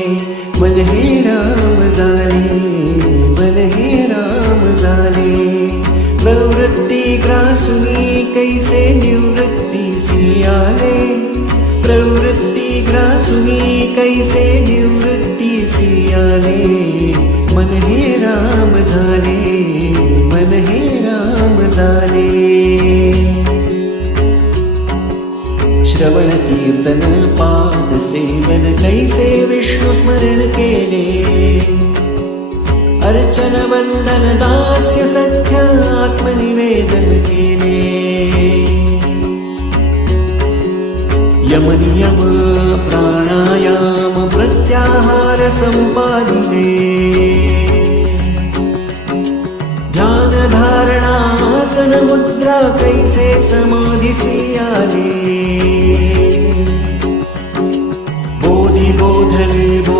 मन हे राम झाले, मन हे राम झाले. प्रवृत्ती ग्रासुनी कैसे निवृत्तीसी आले, प्रवृत्ती ग्रासुनी कैसे निवृत्तीसी आले. मन हे राम झाले, मन हे राम झाले. श्रवण कीर्तन पाद सेवन कैसे विष्णु स्मरण केले. अर्चन वंदन दास्य सत्य आत्मनिवेदन केले. यम नियम प्राणायाम प्रत्याहार संपादिले. ध्यान धारणा आसन मुद्रा कैसे समाधिसी आले. बोधि बोधले